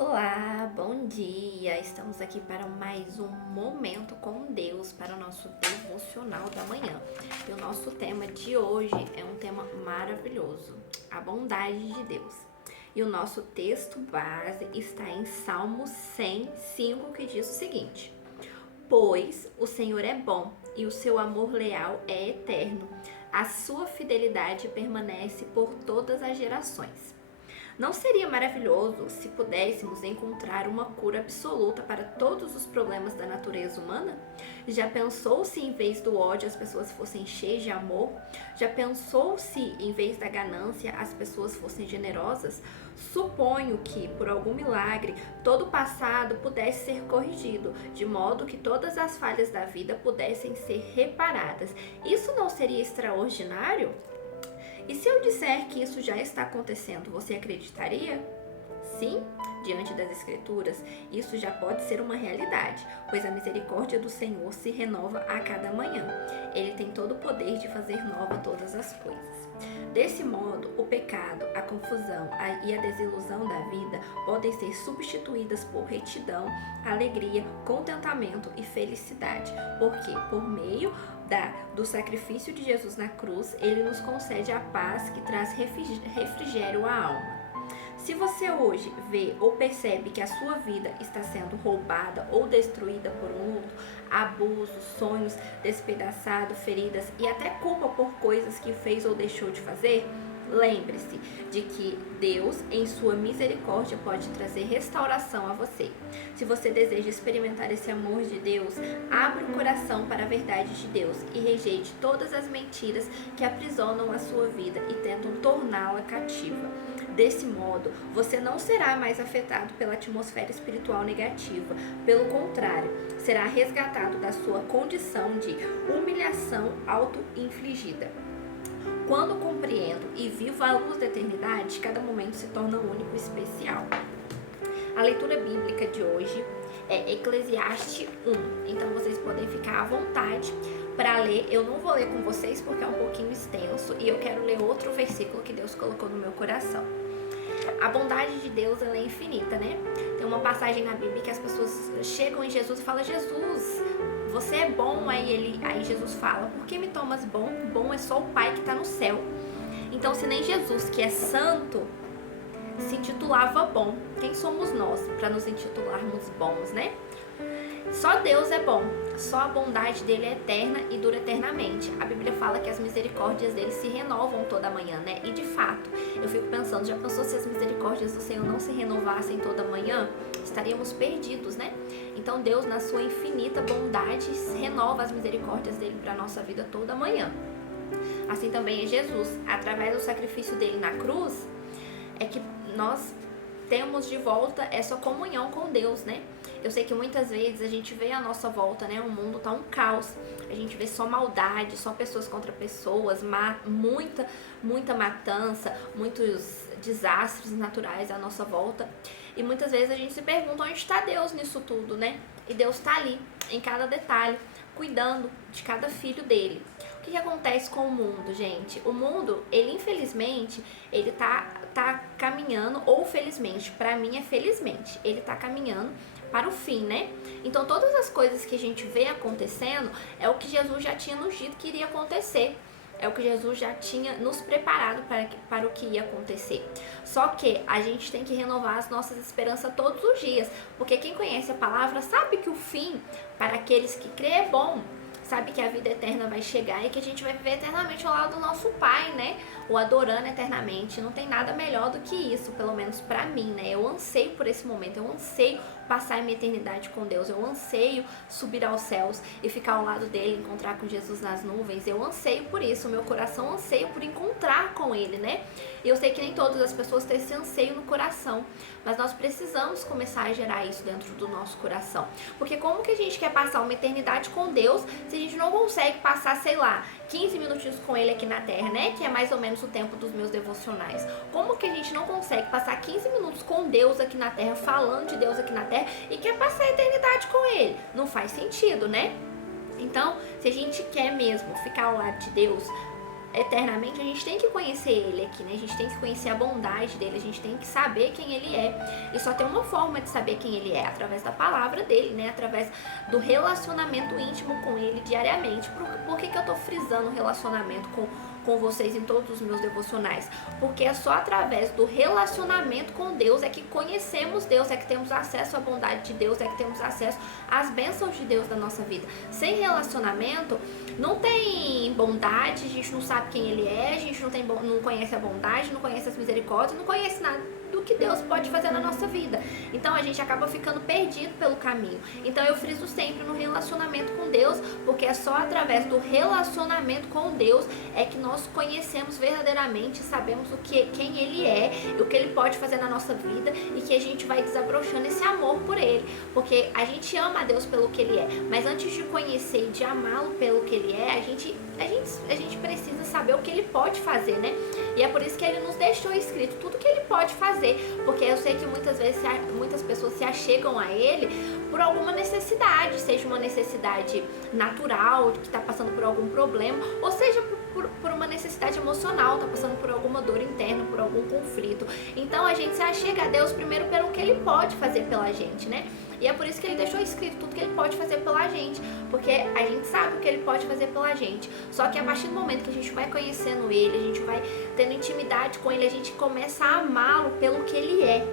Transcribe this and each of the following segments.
Olá, bom dia! Estamos aqui para mais um momento com Deus, para o nosso devocional da manhã. E o nosso tema de hoje é um tema maravilhoso, a bondade de Deus. E o nosso texto base está em Salmo 105, que diz o seguinte: Pois o Senhor é bom e o seu amor leal é eterno, a sua fidelidade permanece por todas as gerações. Não seria maravilhoso se pudéssemos encontrar uma cura absoluta para todos os problemas da natureza humana? Já pensou se em vez do ódio as pessoas fossem cheias de amor? Já pensou se em vez da ganância as pessoas fossem generosas? Suponho que, por algum milagre, todo o passado pudesse ser corrigido, de modo que todas as falhas da vida pudessem ser reparadas. Isso não seria extraordinário? E se eu disser que isso já está acontecendo, você acreditaria? Sim, diante das Escrituras, isso já pode ser uma realidade, pois a misericórdia do Senhor se renova a cada manhã. Ele tem todo o poder de fazer nova todas as coisas. Desse modo, o pecado, a confusão e a desilusão da vida podem ser substituídas por retidão, alegria, contentamento e felicidade, porque por meio do sacrifício de Jesus na cruz, ele nos concede a paz que traz refrigério à alma. Se você hoje vê ou percebe que a sua vida está sendo roubada ou destruída por um luto, abusos, sonhos despedaçados, feridas e até culpa por coisas que fez ou deixou de fazer, lembre-se de que Deus, em sua misericórdia, pode trazer restauração a você. Se você deseja experimentar esse amor de Deus, abra o coração para a verdade de Deus e rejeite todas as mentiras que aprisionam a sua vida e tentam torná-la cativa. Desse modo, você não será mais afetado pela atmosfera espiritual negativa. Pelo contrário, será resgatado da sua condição de humilhação auto-infligida. Quando compreendo e vivo a luz da eternidade, cada momento se torna único e especial. A leitura bíblica de hoje é Eclesiastes 1, então vocês podem ficar à vontade para ler. Eu não vou ler com vocês porque é um pouquinho extenso e eu quero ler outro versículo que Deus colocou no meu coração. A bondade de Deus, ela é infinita, né? Tem uma passagem na Bíblia que as pessoas chegam em Jesus e falam: Jesus, você é bom. Aí Jesus fala: por que me tomas bom? Bom é só o Pai que está no céu. Então, se nem Jesus, que é santo, se intitulava bom, quem somos nós para nos intitularmos bons, né? Só Deus é bom, só a bondade dele é eterna e dura eternamente. A Bíblia fala que as misericórdias dele se renovam toda manhã, né? E de fato, eu fico pensando, já pensou se as misericórdias do Senhor não se renovassem toda manhã? Estaríamos perdidos, né? Então Deus, na sua infinita bondade, renova as misericórdias dele para a nossa vida toda manhã. Assim também é Jesus. Através do sacrifício dele na cruz, é que nós temos de volta essa comunhão com Deus, né? Eu sei que muitas vezes a gente vê à nossa volta, né? O mundo tá um caos. A gente vê só maldade, só pessoas contra pessoas, muita matança, muitos desastres naturais à nossa volta. E muitas vezes a gente se pergunta onde está Deus nisso tudo, né? E Deus está ali, em cada detalhe, cuidando de cada filho dele. O que acontece com o mundo, gente? O mundo, ele infelizmente, ele tá caminhando, ou felizmente, pra mim é felizmente, ele tá caminhando para o fim, né? Então todas as coisas que a gente vê acontecendo é o que Jesus já tinha nos dito que iria acontecer. É o que Jesus já tinha nos preparado para o que ia acontecer. Só que a gente tem que renovar as nossas esperanças todos os dias. Porque quem conhece a palavra sabe que o fim, para aqueles que crê, é bom. Sabe que a vida eterna vai chegar e que a gente vai viver eternamente ao lado do nosso Pai, né? O adorando eternamente. Não tem nada melhor do que isso, pelo menos pra mim, né? Eu anseio por esse momento, eu anseio passar a minha eternidade com Deus, eu anseio subir aos céus e ficar ao lado dele, encontrar com Jesus nas nuvens. Eu anseio por isso, o meu coração anseia por encontrar com ele, né? E eu sei que nem todas as pessoas têm esse anseio no coração, mas nós precisamos começar a gerar isso dentro do nosso coração. Porque como que a gente quer passar uma eternidade com Deus se a gente não consegue passar, sei lá, 15 minutinhos com ele aqui na terra, né? Que é mais ou menos o tempo dos meus devocionais. Como que a gente não consegue passar 15 minutos com Deus aqui na terra, falando de Deus aqui na terra, e quer passar a eternidade com ele? Não faz sentido, né? Então, se a gente quer mesmo ficar ao lado de Deus, eternamente, a gente tem que conhecer ele aqui, né? A gente tem que conhecer a bondade dele, a gente tem que saber quem ele é. E só tem uma forma de saber quem ele é, através da palavra dele, né? Através do relacionamento íntimo com ele diariamente. Por que eu tô frisando o relacionamento com vocês em todos os meus devocionais? Porque é só através do relacionamento com Deus é que conhecemos Deus, é que temos acesso à bondade de Deus, é que temos acesso às bênçãos de Deus na nossa vida. Sem relacionamento, não tem bondade, a gente não sabe quem ele é, a gente não conhece a bondade, não conhece as misericórdias, não conhece nada do que Deus pode fazer na nossa vida. Então a gente acaba ficando perdido pelo caminho. Então eu friso sempre no relacionamento com Deus, porque é só através do relacionamento com Deus é que nós conhecemos verdadeiramente, sabemos quem ele é, o que ele pode fazer na nossa vida, e que a gente vai desabrochando esse amor por ele, porque a gente ama a Deus pelo que ele é, mas antes de conhecer e de amá-lo pelo que ele é, a gente precisa saber o que ele pode fazer, né? E é por isso que ele nos deixou escrito tudo que ele pode fazer, porque eu sei que muitas vezes muitas pessoas se achegam a ele por alguma necessidade, seja uma necessidade natural, que está passando por algum problema, ou seja por uma necessidade emocional, está passando por alguma dor interna, por algum conflito. Então a gente se achega a Deus primeiro pelo que ele pode fazer pela gente, né? E é por isso que ele deixou escrito tudo que ele pode fazer pela gente, porque a gente sabe o que ele pode fazer pela gente. Só que a partir do momento que a gente vai conhecendo ele, a gente vai tendo intimidade com ele, a gente começa a amá-lo pelo que ele é.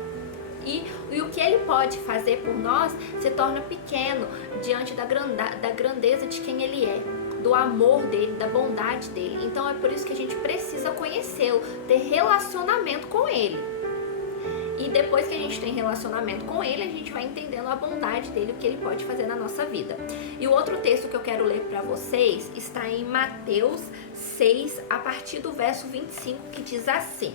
E o que ele pode fazer por nós se torna pequeno diante da grandeza de quem ele é, do amor dele, da bondade dele. Então é por isso que a gente precisa conhecê-lo, ter relacionamento com ele. E depois que a gente tem relacionamento com ele, a gente vai entendendo a bondade dele, o que ele pode fazer na nossa vida. E o outro texto que eu quero ler para vocês está em Mateus 6, a partir do verso 25, que diz assim: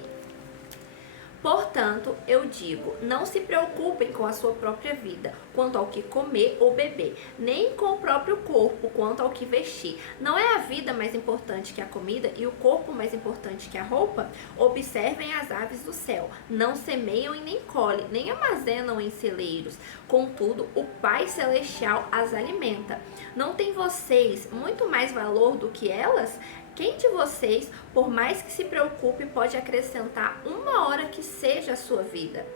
portanto, eu digo, não se preocupem com a sua própria vida, quanto ao que comer ou beber, nem com o próprio corpo, quanto ao que vestir. Não é a vida mais importante que a comida e o corpo mais importante que a roupa? Observem as aves do céu, não semeiam e nem colhem, nem armazenam em celeiros. Contudo, o Pai Celestial as alimenta. Não tem vocês muito mais valor do que elas? Quem de vocês, por mais que se preocupe, pode acrescentar uma hora que seja a sua vida?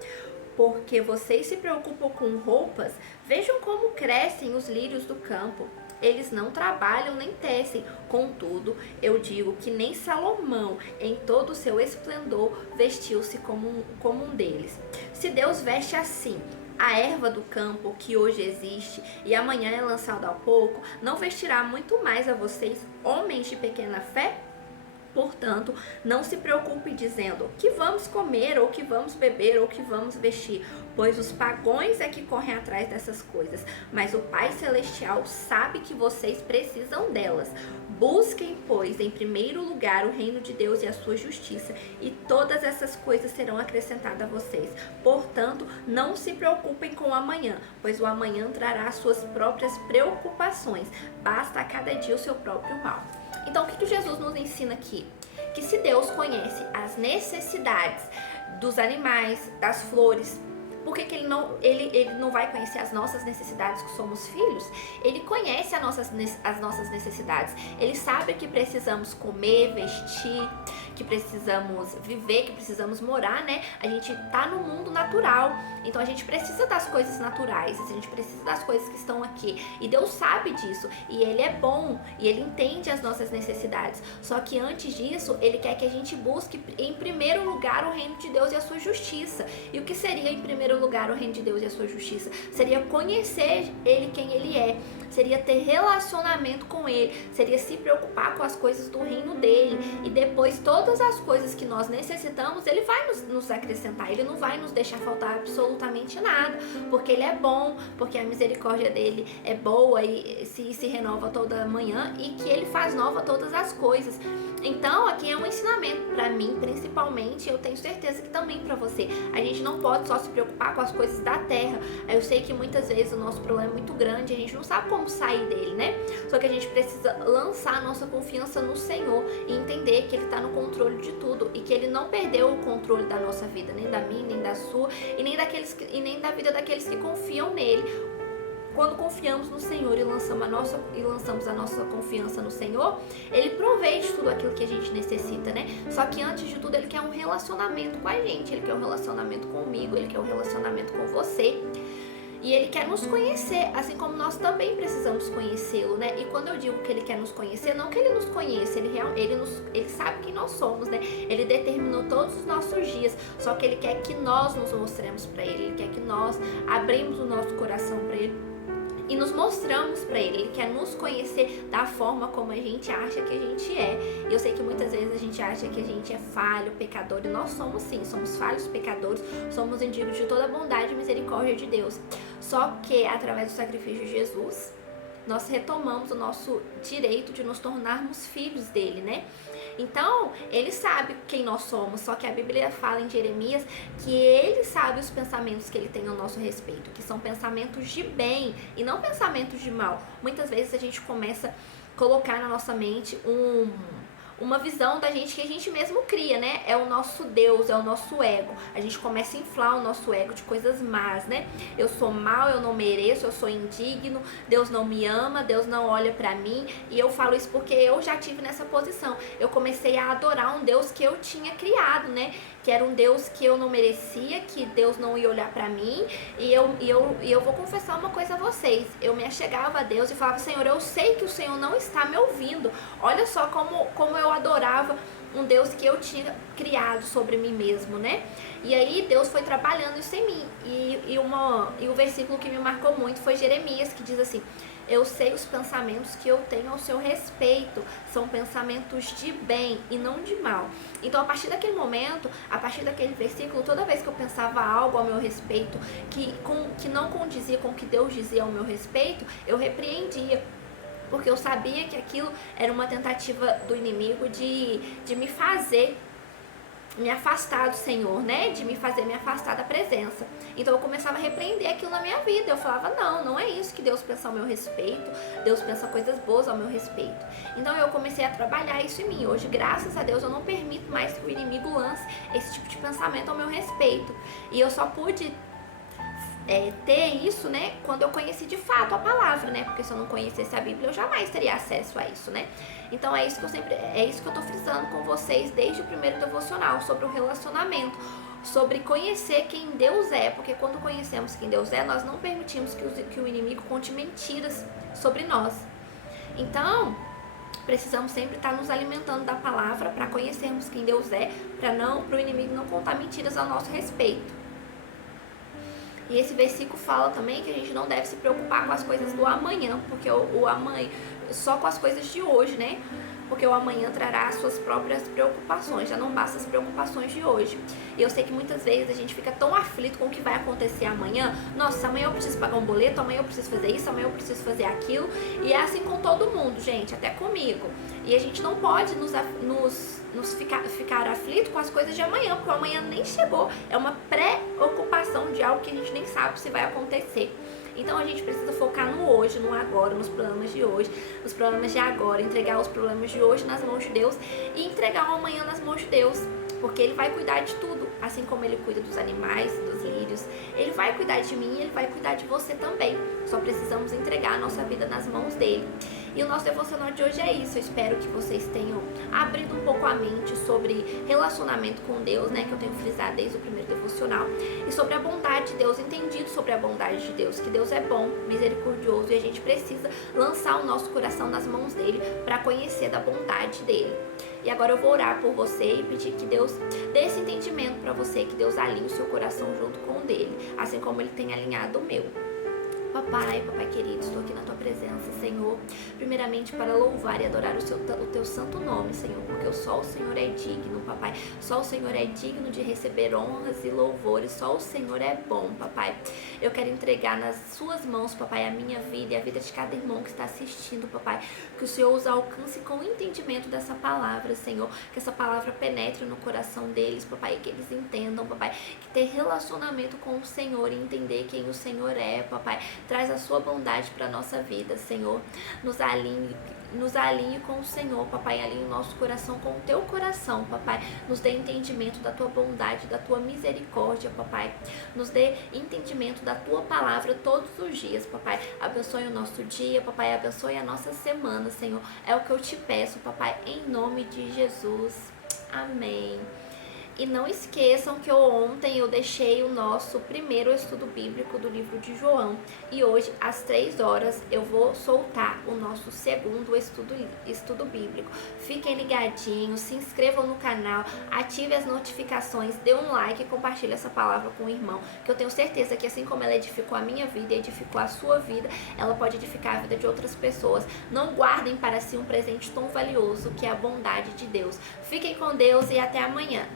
Porque vocês se preocupam com roupas, vejam como crescem os lírios do campo. Eles não trabalham nem tecem. Contudo, eu digo que nem Salomão, em todo o seu esplendor, vestiu-se como um deles. Se Deus veste assim a erva do campo, que hoje existe e amanhã é lançada ao pouco, não vestirá muito mais a vocês, homens de pequena fé? Portanto, não se preocupe dizendo que vamos comer, ou que vamos beber, ou que vamos vestir, pois os pagãos é que correm atrás dessas coisas, mas o Pai Celestial sabe que vocês precisam delas. Busquem, pois, em primeiro lugar o reino de Deus e a sua justiça, e todas essas coisas serão acrescentadas a vocês. Portanto, não se preocupem com o amanhã, pois o amanhã trará suas próprias preocupações. Basta a cada dia o seu próprio mal. Então, o que Jesus nos ensina aqui? Que se Deus conhece as necessidades dos animais, das flores, por que ele não vai conhecer as nossas necessidades, que somos filhos? Ele conhece as nossas necessidades. Ele sabe que precisamos comer, vestir, que precisamos viver, que precisamos morar, né? A gente tá no mundo natural, então a gente precisa das coisas naturais, a gente precisa das coisas que estão aqui. E Deus sabe disso, e Ele é bom, e Ele entende as nossas necessidades. Só que antes disso, Ele quer que a gente busque em primeiro lugar o reino de Deus e a sua justiça. E o que seria em primeiro lugar o reino de Deus e a sua justiça? Seria conhecer Ele, quem Ele é, seria ter relacionamento com Ele, seria se preocupar com as coisas do reino dEle, e depois todas as coisas que nós necessitamos, Ele vai nos acrescentar, Ele não vai nos deixar faltar absolutamente nada, porque Ele é bom, porque a misericórdia dEle é boa e se renova toda manhã, e que Ele faz nova todas as coisas. Então aqui é um ensinamento para mim, principalmente, eu tenho certeza que também para você. A gente não pode só se preocupar com as coisas da terra. Eu sei que muitas vezes o nosso problema é muito grande, a gente não sabe como sair dele, né? Só que a gente precisa lançar a nossa confiança no Senhor e entender que Ele está no controle de tudo, e que Ele não perdeu o controle da nossa vida, nem da minha, nem da sua, e nem da vida daqueles que confiam nele. quando confiamos no Senhor e lançamos a nossa confiança no Senhor, Ele provê de tudo aquilo que a gente necessita, né? Só que antes de tudo, Ele quer um relacionamento com a gente, Ele quer um relacionamento comigo, Ele quer um relacionamento com você. E Ele quer nos conhecer, assim como nós também precisamos conhecê-lo, né? E quando eu digo que Ele quer nos conhecer, não que Ele nos conheça, Ele sabe quem nós somos, né? Ele determinou todos os nossos dias, só que Ele quer que nós nos mostremos para Ele quer que nós abrimos o nosso coração para Ele e nos mostramos para Ele quer nos conhecer da forma como a gente acha que a gente é. E eu sei que muitas vezes a gente acha que a gente é falho, pecador, e nós somos sim, somos falhos, pecadores, somos indignos de toda a bondade e misericórdia de Deus. Só que através do sacrifício de Jesus, nós retomamos o nosso direito de nos tornarmos filhos dele, né? Então, Ele sabe quem nós somos, só que a Bíblia fala em Jeremias que Ele sabe os pensamentos que Ele tem ao nosso respeito, que são pensamentos de bem e não pensamentos de mal. Muitas vezes a gente começa a colocar na nossa mente uma visão da gente que a gente mesmo cria, né? É o nosso Deus, é o nosso ego. A gente começa a inflar o nosso ego de coisas más, né? Eu sou mal, eu não mereço, eu sou indigno, Deus não me ama, Deus não olha pra mim. E eu falo isso porque eu já tive nessa posição. Eu comecei a adorar um Deus que eu tinha criado, né? Que era um Deus que eu não merecia, que Deus não ia olhar pra mim. E eu vou confessar uma coisa a vocês. Eu me achegava a Deus e falava: Senhor, eu sei que o Senhor não está me ouvindo. Olha só como eu adorava um Deus que eu tinha criado sobre mim mesmo, né? E aí Deus foi trabalhando isso em mim. E o versículo que me marcou muito foi Jeremias, que diz assim: eu sei os pensamentos que eu tenho ao seu respeito, são pensamentos de bem e não de mal. Então, a partir daquele momento, a partir daquele versículo, toda vez que eu pensava algo ao meu respeito que não condizia com o que Deus dizia ao meu respeito, eu repreendia. Porque eu sabia que aquilo era uma tentativa do inimigo de me fazer me afastar do Senhor, né? De me fazer me afastar da presença. Então eu começava a repreender aquilo na minha vida. Eu falava: não é isso que Deus pensa ao meu respeito. Deus pensa coisas boas ao meu respeito. Então eu comecei a trabalhar isso em mim. Hoje, graças a Deus, eu não permito mais que o inimigo lance esse tipo de pensamento ao meu respeito. E eu só pude ter isso, né, quando eu conheci de fato a palavra, né? Porque se eu não conhecesse a Bíblia, eu jamais teria acesso a isso, né? Então é isso que eu tô frisando com vocês desde o primeiro devocional, sobre o relacionamento, sobre conhecer quem Deus é, porque quando conhecemos quem Deus é, nós não permitimos que o inimigo conte mentiras sobre nós. Então, precisamos sempre estar nos alimentando da palavra para conhecermos quem Deus é, para o inimigo não contar mentiras ao nosso respeito. E esse versículo fala também que a gente não deve se preocupar com as coisas do amanhã, porque o amanhã, só com as coisas de hoje, né? Porque o amanhã trará as suas próprias preocupações, já não basta as preocupações de hoje. E eu sei que muitas vezes a gente fica tão aflito com o que vai acontecer amanhã. Nossa, amanhã eu preciso pagar um boleto, amanhã eu preciso fazer isso, amanhã eu preciso fazer aquilo. E é assim com todo mundo, gente, até comigo. E a gente não pode ficar aflito com as coisas de amanhã, porque o amanhã nem chegou. É uma preocupação de algo que a gente nem sabe se vai acontecer. Então a gente precisa focar no hoje, no agora, nos problemas de hoje, nos problemas de agora, entregar os problemas de hoje nas mãos de Deus e entregar o amanhã nas mãos de Deus, porque Ele vai cuidar de tudo, assim como Ele cuida dos animais, dos lírios. Ele vai cuidar de mim e Ele vai cuidar de você também. Só precisamos entregar a nossa vida nas mãos dele. E o nosso devocional de hoje é isso. Eu espero que vocês tenham abrido um pouco a mente sobre relacionamento com Deus, né? Que eu tenho frisado desde o primeiro devocional. E sobre a bondade de Deus, entendido sobre a bondade de Deus. Que Deus é bom, misericordioso e a gente precisa lançar o nosso coração nas mãos dele para conhecer da bondade dele. E agora eu vou orar por você e pedir que Deus dê esse entendimento para você, que Deus alinhe o seu coração junto com o dele, assim como ele tem alinhado o meu. Papai querido, estou aqui na tua presença, Senhor, primeiramente para louvar e adorar o teu santo nome, Senhor, porque só o Senhor é digno, papai, só o Senhor é digno de receber honras e louvores, só o Senhor é bom, papai. Eu quero entregar nas suas mãos, papai, a minha vida e a vida de cada irmão que está assistindo, papai, que o Senhor os alcance com o entendimento dessa palavra, Senhor, que essa palavra penetre no coração deles, papai, que eles entendam, papai, que ter relacionamento com o Senhor e entender quem o Senhor é, papai. Traz a sua bondade para a nossa vida, Senhor. Nos alinhe nos alinhe com o Senhor, papai, alinhe o nosso coração com o teu coração, papai, nos dê entendimento da tua bondade, da tua misericórdia, papai, nos dê entendimento da tua palavra todos os dias, papai, abençoe o nosso dia, papai, abençoe a nossa semana, Senhor, é o que eu te peço, papai, em nome de Jesus, amém. E não esqueçam que ontem eu deixei o nosso primeiro estudo bíblico do livro de João. E hoje, às 3 horas, eu vou soltar o nosso segundo estudo bíblico. Fiquem ligadinhos, se inscrevam no canal, ative as notificações, dê um like e compartilhe essa palavra com o irmão. Que eu tenho certeza que assim como ela edificou a minha vida e edificou a sua vida, ela pode edificar a vida de outras pessoas. Não guardem para si um presente tão valioso que é a bondade de Deus. Fiquem com Deus e até amanhã.